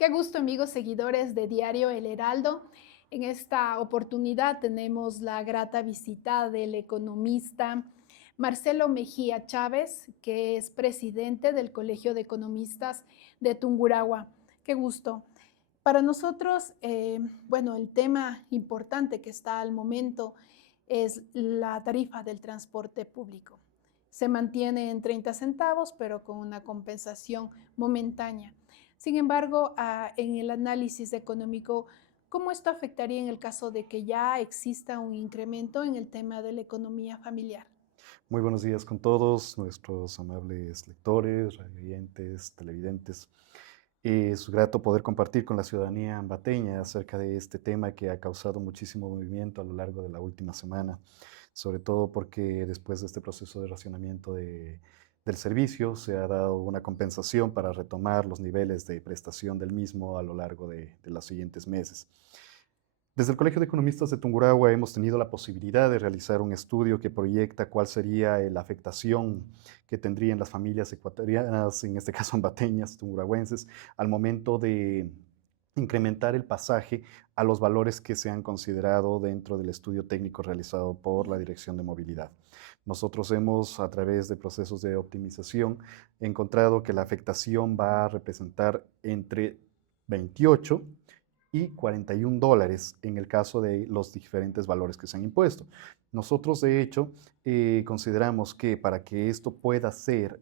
Qué gusto, amigos seguidores de Diario El Heraldo. En esta oportunidad tenemos la grata visita del economista Marcelo Mejía Chávez, que es presidente del Colegio de Economistas de Tungurahua. Qué gusto. Para nosotros, bueno, el tema importante que está al momento es la tarifa del transporte público. Se mantiene en 30 centavos, pero con una compensación momentánea. Sin embargo, en el análisis económico, ¿cómo esto afectaría en el caso de que ya exista un incremento en el tema de la economía familiar? Muy buenos días con todos nuestros amables lectores, radioyentes, televidentes. Es grato poder compartir con la ciudadanía ambateña acerca de este tema que ha causado muchísimo movimiento a lo largo de la última semana, sobre todo porque después de este proceso de racionamiento del servicio se ha dado una compensación para retomar los niveles de prestación del mismo a lo largo de los siguientes meses. Desde el Colegio de Economistas de Tungurahua hemos tenido la posibilidad de realizar un estudio que proyecta cuál sería la afectación que tendrían las familias ecuatorianas, en este caso ambateñas, tungurahuenses, al momento de incrementar el pasaje a los valores que se han considerado dentro del estudio técnico realizado por la Dirección de Movilidad. Nosotros hemos, a través de procesos de optimización, encontrado que la afectación va a representar entre 28 y $41 en el caso de los diferentes valores que se han impuesto. Nosotros, de hecho, consideramos que para que esto pueda ser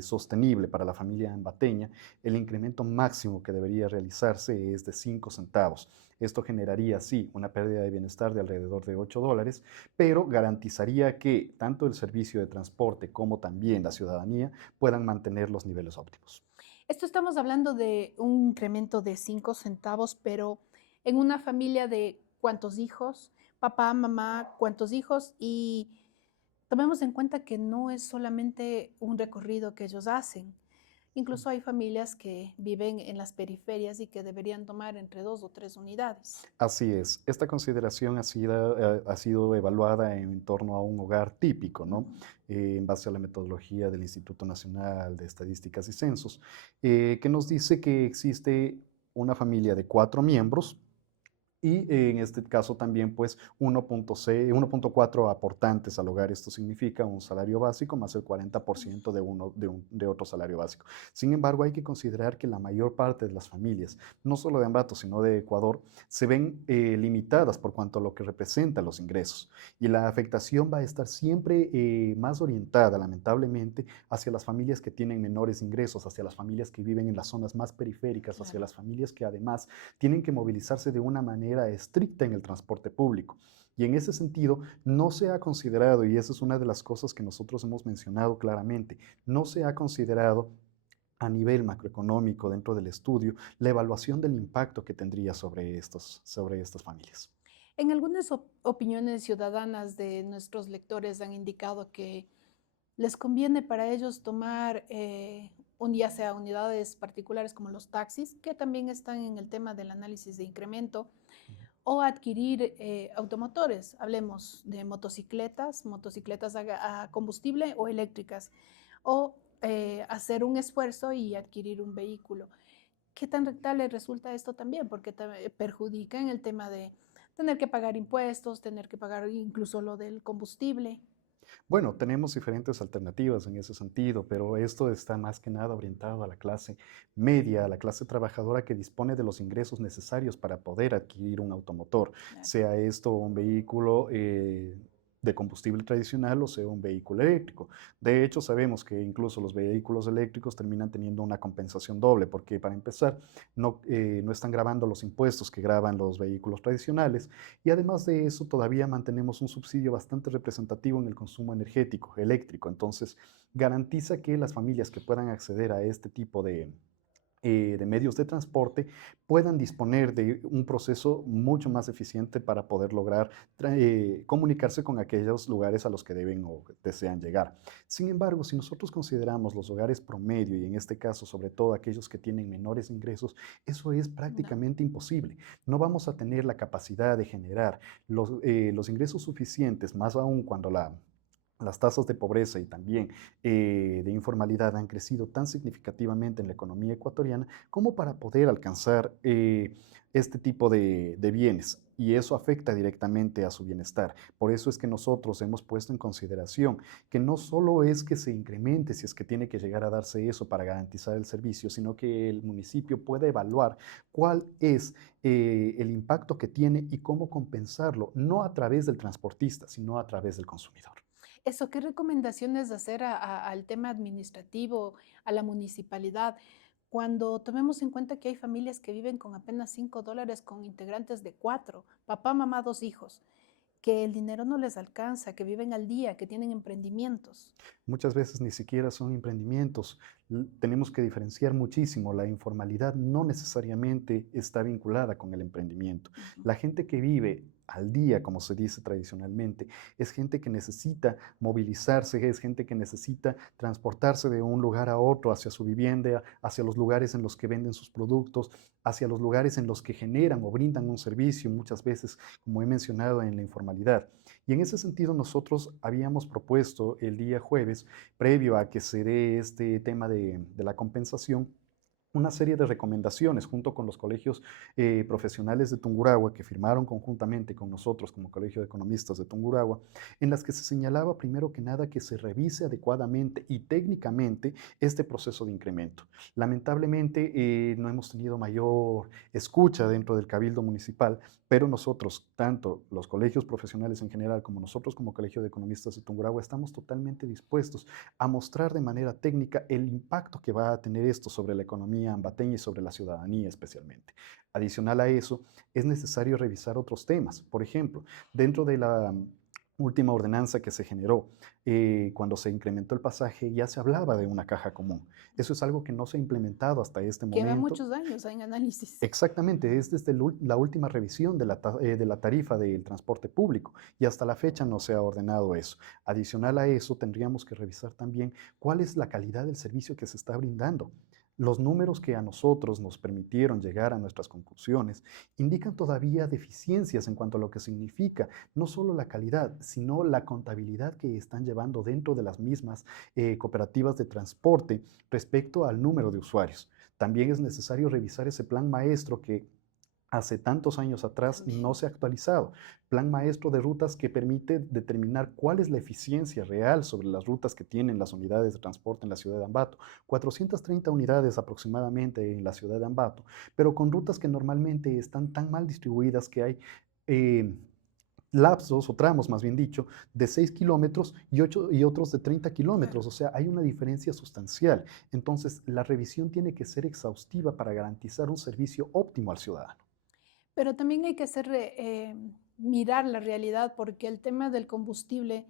sostenible para la familia ambateña, el incremento máximo que debería realizarse es de 5 centavos. Esto generaría, sí, una pérdida de bienestar de alrededor de $8, pero garantizaría que tanto el servicio de transporte como también la ciudadanía puedan mantener los niveles óptimos. Esto estamos hablando de un incremento de 5 centavos, pero en una familia de cuántos hijos, papá, mamá, cuántos hijos, y tomemos en cuenta que no es solamente un recorrido que ellos hacen. Incluso hay familias que viven en las periferias y que deberían tomar entre 2 o 3 unidades. Así es. Esta consideración ha sido evaluada en torno a un hogar típico, ¿no? Ujú. En base a la metodología del Instituto Nacional de Estadísticas y Censos, que nos dice que existe una familia de 4 miembros y en este caso también, pues, 1.4 aportantes al hogar. Esto significa un salario básico más el 40% de otro salario básico. Sin embargo, hay que considerar que la mayor parte de las familias, no solo de Ambato, sino de Ecuador, se ven limitadas por cuanto a lo que representan los ingresos. Y la afectación va a estar siempre más orientada, lamentablemente, hacia las familias que tienen menores ingresos, hacia las familias que viven en las zonas más periféricas, hacia Claro. las familias que además tienen que movilizarse de una manera estricta en el transporte público. Y en ese sentido, no se ha considerado, y esa es una de las cosas que nosotros hemos mencionado claramente, no se ha considerado a nivel macroeconómico dentro del estudio la evaluación del impacto que tendría sobre estas familias. En algunas opiniones ciudadanas de nuestros lectores han indicado que les conviene para ellos tomar ya sea unidades particulares como los taxis, que también están en el tema del análisis de incremento, o adquirir automotores. Hablemos de motocicletas, motocicletas a combustible o eléctricas, o hacer un esfuerzo y adquirir un vehículo. ¿Qué tan rentable resulta esto también? Porque perjudica en el tema de tener que pagar impuestos, tener que pagar incluso lo del combustible. Bueno, tenemos diferentes alternativas en ese sentido, pero esto está más que nada orientado a la clase media, a la clase trabajadora que dispone de los ingresos necesarios para poder adquirir un automotor, Claro. sea esto un vehículo de combustible tradicional o sea un vehículo eléctrico. De hecho, sabemos que incluso los vehículos eléctricos terminan teniendo una compensación doble, porque para empezar, no están grabando los impuestos que graban los vehículos tradicionales y además de eso, todavía mantenemos un subsidio bastante representativo en el consumo energético, eléctrico. Entonces, garantiza que las familias que puedan acceder a este tipo de medios de transporte puedan disponer de un proceso mucho más eficiente para poder lograr comunicarse con aquellos lugares a los que deben o desean llegar. Sin embargo, si nosotros consideramos los hogares promedio y en este caso sobre todo aquellos que tienen menores ingresos, eso es No. prácticamente imposible. No vamos a tener la capacidad de generar los ingresos suficientes, más aún cuando las tasas de pobreza y también de informalidad han crecido tan significativamente en la economía ecuatoriana como para poder alcanzar este tipo de bienes. Y eso afecta directamente a su bienestar. Por eso es que nosotros hemos puesto en consideración que no solo es que se incremente si es que tiene que llegar a darse eso para garantizar el servicio, sino que el municipio pueda evaluar cuál es el impacto que tiene y cómo compensarlo, no a través del transportista, sino a través del consumidor. Eso, ¿qué recomendaciones hacer al tema administrativo, a la municipalidad? Cuando tomemos en cuenta que hay familias que viven con apenas $5 con integrantes de 4, papá, mamá, 2 hijos, que el dinero no les alcanza, que viven al día, que tienen emprendimientos. Muchas veces ni siquiera son emprendimientos. Tenemos que diferenciar muchísimo. La informalidad no necesariamente está vinculada con el emprendimiento. Ujú. La gente que vive al día, como se dice tradicionalmente, es gente que necesita movilizarse, es gente que necesita transportarse de un lugar a otro, hacia su vivienda, hacia los lugares en los que venden sus productos, hacia los lugares en los que generan o brindan un servicio, muchas veces, como he mencionado, en la informalidad. Y en ese sentido nosotros habíamos propuesto el día jueves, previo a que se dé este tema de la compensación, una serie de recomendaciones junto con los colegios profesionales de Tungurahua que firmaron conjuntamente con nosotros como Colegio de Economistas de Tungurahua, en las que se señalaba primero que nada que se revise adecuadamente y técnicamente este proceso de incremento. Lamentablemente no hemos tenido mayor escucha dentro del Cabildo Municipal, pero nosotros, tanto los colegios profesionales en general como nosotros como Colegio de Economistas de Tungurahua, estamos totalmente dispuestos a mostrar de manera técnica el impacto que va a tener esto sobre la economía ambateña y sobre la ciudadanía especialmente. Adicional a eso, es necesario revisar otros temas. Por ejemplo, dentro de la última ordenanza que se generó, cuando se incrementó el pasaje, ya se hablaba de una caja común. Eso es algo que no se ha implementado hasta este Lleva momento. muchos años en análisis. Exactamente, es desde la última revisión de la tarifa del transporte público y hasta la fecha no se ha ordenado eso. Adicional a eso, tendríamos que revisar también cuál es la calidad del servicio que se está brindando. Los números que a nosotros nos permitieron llegar a nuestras conclusiones indican todavía deficiencias en cuanto a lo que significa no solo la calidad, sino la contabilidad que están llevando dentro de las mismas cooperativas de transporte respecto al número de usuarios. También es necesario revisar ese plan maestro que hace tantos años atrás no También. se ha actualizado. Plan maestro de rutas que permite determinar cuál es la eficiencia real sobre las rutas que tienen las unidades de transporte en la ciudad de Ambato. 430 unidades aproximadamente en la ciudad de Ambato, pero con rutas que normalmente están tan mal distribuidas que hay eh, lapsos o tramos, más bien dicho, de 6 kilómetros y otros de 30 Claro. kilómetros. O sea, hay una diferencia sustancial. Entonces, la revisión tiene que ser exhaustiva para garantizar un servicio óptimo al ciudadano. Pero también hay que hacer, mirar la realidad, porque el tema del combustible,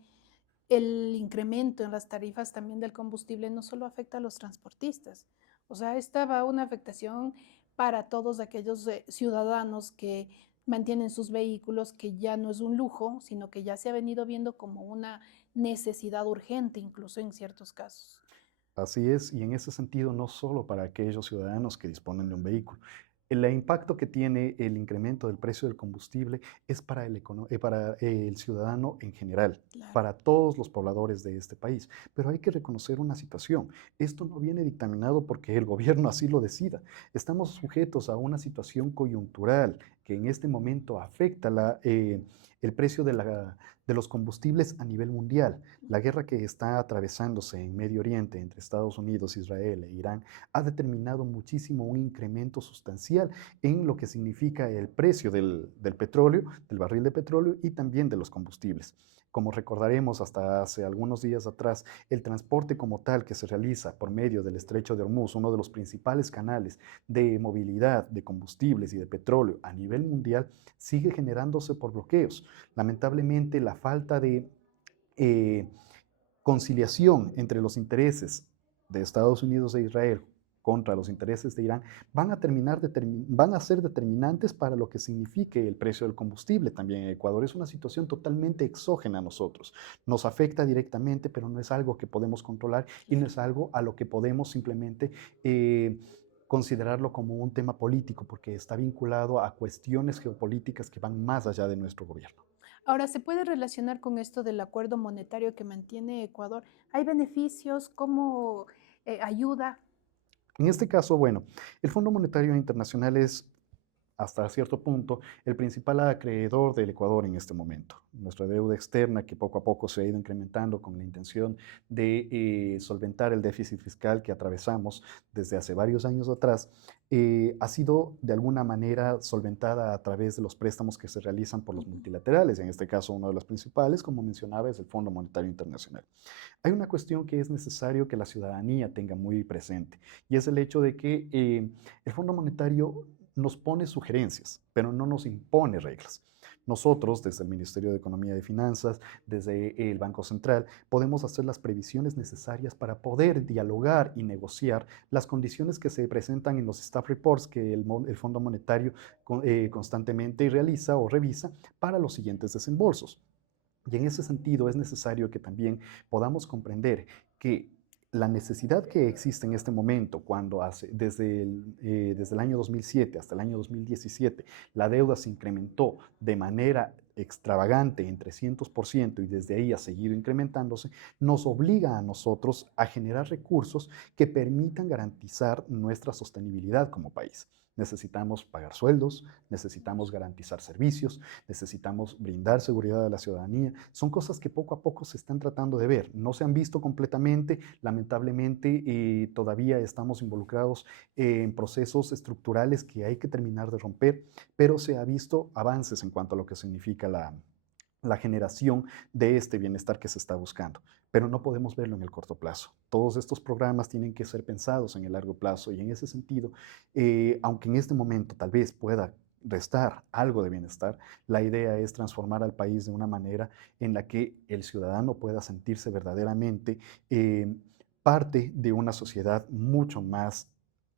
el incremento en las tarifas también del combustible no solo afecta a los transportistas. O sea, esta va una afectación para todos aquellos ciudadanos que mantienen sus vehículos, que ya no es un lujo, sino que ya se ha venido viendo como una necesidad urgente, incluso en ciertos casos. Así es, y en ese sentido no solo para aquellos ciudadanos que disponen de un vehículo. El impacto que tiene el incremento del precio del combustible es para para el ciudadano en general, Claro. para todos los pobladores de este país. Pero hay que reconocer una situación. Esto no viene dictaminado porque el gobierno así lo decida. Estamos sujetos a una situación coyuntural que en este momento afecta el precio de los combustibles a nivel mundial. La guerra que está atravesándose en Medio Oriente entre Estados Unidos, Israel e Irán ha determinado muchísimo un incremento sustancial en lo que significa el precio del petróleo, del barril de petróleo y también de los combustibles. Como recordaremos, hasta hace algunos días atrás, el transporte como tal que se realiza por medio del Estrecho de Hormuz, uno de los principales canales de movilidad de combustibles y de petróleo a nivel mundial, sigue generándose por bloqueos. Lamentablemente, la falta de eh, conciliación entre los intereses de Estados Unidos e Israel contra los intereses de Irán van a ser determinantes para lo que signifique el precio del combustible también en Ecuador. Es una situación totalmente exógena a nosotros. Nos afecta directamente, pero no es algo que podemos controlar y no Claro. es algo a lo que podemos simplemente considerarlo como un tema político, porque está vinculado a cuestiones geopolíticas que van más allá de nuestro gobierno. Ahora, ¿se puede relacionar con esto del acuerdo monetario que mantiene Ecuador? ¿Hay beneficios? ¿Cómo ayuda? En este caso, bueno, el Fondo Monetario Internacional es hasta cierto punto, el principal acreedor del Ecuador en este momento. Nuestra deuda externa, que poco a poco se ha ido incrementando con la intención de solventar el déficit fiscal que atravesamos desde hace varios años atrás, ha sido de alguna manera solventada a través de los préstamos que se realizan por los Ujú. multilaterales. En este caso, uno de los principales, como mencionaba, es el Fondo Monetario Internacional. Hay una cuestión que es necesario que la ciudadanía tenga muy presente, y es el hecho de que el Fondo Monetario nos pone sugerencias, pero no nos impone reglas. Nosotros, desde el Ministerio de Economía y Finanzas, desde el Banco Central, podemos hacer las previsiones necesarias para poder dialogar y negociar las condiciones que se presentan en los staff reports que el Fondo Monetario constantemente realiza o revisa para los siguientes desembolsos. Y en ese sentido es necesario que también podamos comprender que la necesidad que existe en este momento, cuando desde el año 2007 hasta el año 2017 la deuda se incrementó de manera extravagante en 300% y desde ahí ha seguido incrementándose, nos obliga a nosotros a generar recursos que permitan garantizar nuestra sostenibilidad como país. Necesitamos pagar sueldos, necesitamos garantizar servicios, necesitamos brindar seguridad a la ciudadanía. Son cosas que poco a poco se están tratando de ver. No se han visto completamente, lamentablemente todavía estamos involucrados en procesos estructurales que hay que terminar de romper, pero se ha visto avances en cuanto a lo que significa la generación de este bienestar que se está buscando. Pero no podemos verlo en el corto plazo. Todos estos programas tienen que ser pensados en el largo plazo y en ese sentido, aunque en este momento tal vez pueda restar algo de bienestar, la idea es transformar al país de una manera en la que el ciudadano pueda sentirse verdaderamente parte de una sociedad mucho más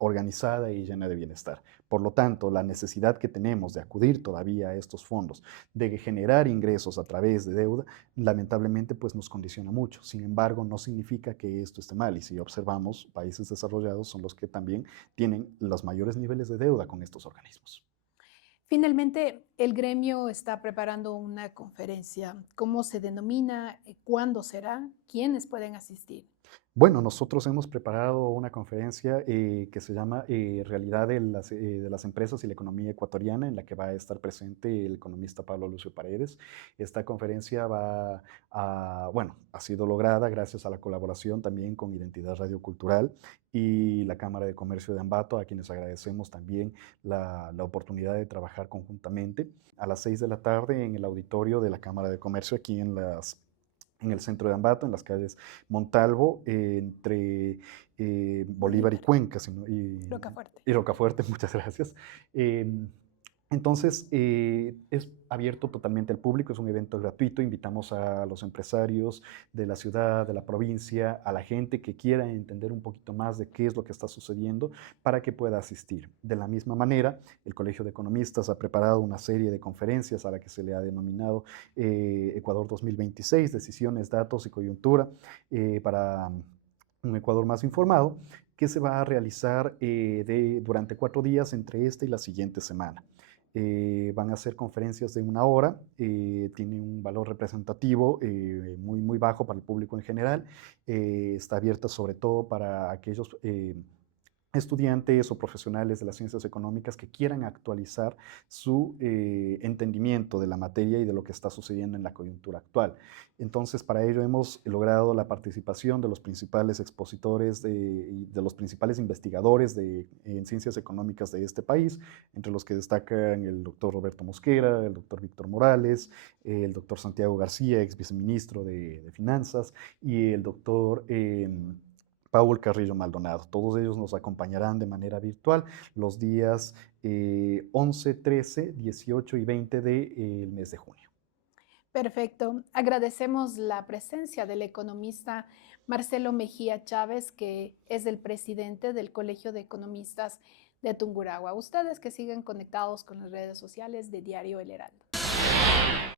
organizada y llena de bienestar. Por lo tanto, la necesidad que tenemos de acudir todavía a estos fondos, de generar ingresos a través de deuda, lamentablemente pues nos condiciona mucho. Sin embargo, no significa que esto esté mal y si observamos, países desarrollados son los que también tienen los mayores niveles de deuda con estos organismos. Finalmente, el gremio está preparando una conferencia. ¿Cómo se denomina? ¿Cuándo será? ¿Quiénes pueden asistir? Bueno, nosotros hemos preparado una conferencia que se llama Realidad de las empresas y la economía ecuatoriana, en la que va a estar presente el economista Pablo Lucio Paredes. Esta conferencia bueno, ha sido lograda gracias a la colaboración también con Identidad Radio Cultural y la Cámara de Comercio de Ambato, a quienes agradecemos también la oportunidad de trabajar conjuntamente. A las 6 de la tarde en el auditorio de la Cámara de Comercio, aquí en el centro de Ambato, en las calles Montalvo, entre Bolívar y Bolívar, Cuenca, Rocafuerte. y Rocafuerte, muchas gracias. Entonces, es abierto totalmente al público, es un evento gratuito, invitamos a los empresarios de la ciudad, de la provincia, a la gente que quiera entender un poquito más de qué es lo que está sucediendo para que pueda asistir. De la misma manera, el Colegio de Economistas ha preparado una serie de conferencias a la que se le ha denominado Ecuador 2026, Decisiones, Datos y Coyuntura, para un Ecuador más informado, que se va a realizar durante 4 días entre esta y la siguiente semana. Van a ser conferencias de 1 hora, tiene un valor representativo muy, muy bajo para el público en general, está abierta sobre todo para aquellos estudiantes o profesionales de las ciencias económicas que quieran actualizar su entendimiento de la materia y de lo que está sucediendo en la coyuntura actual. Entonces, para ello hemos logrado la participación de los principales expositores y de los principales investigadores en ciencias económicas de este país, entre los que destacan el doctor Roberto Mosquera, el doctor Víctor Morales, el doctor Santiago García, ex viceministro de Finanzas, y el doctor Paul Carrillo Maldonado. Todos ellos nos acompañarán de manera virtual los días 11, 13, 18 y 20 del mes de junio. Perfecto. Agradecemos la presencia del economista Marcelo Mejía Chávez, que es el presidente del Colegio de Economistas de Tungurahua. Ustedes que siguen conectados con las redes sociales de Diario El Heraldo.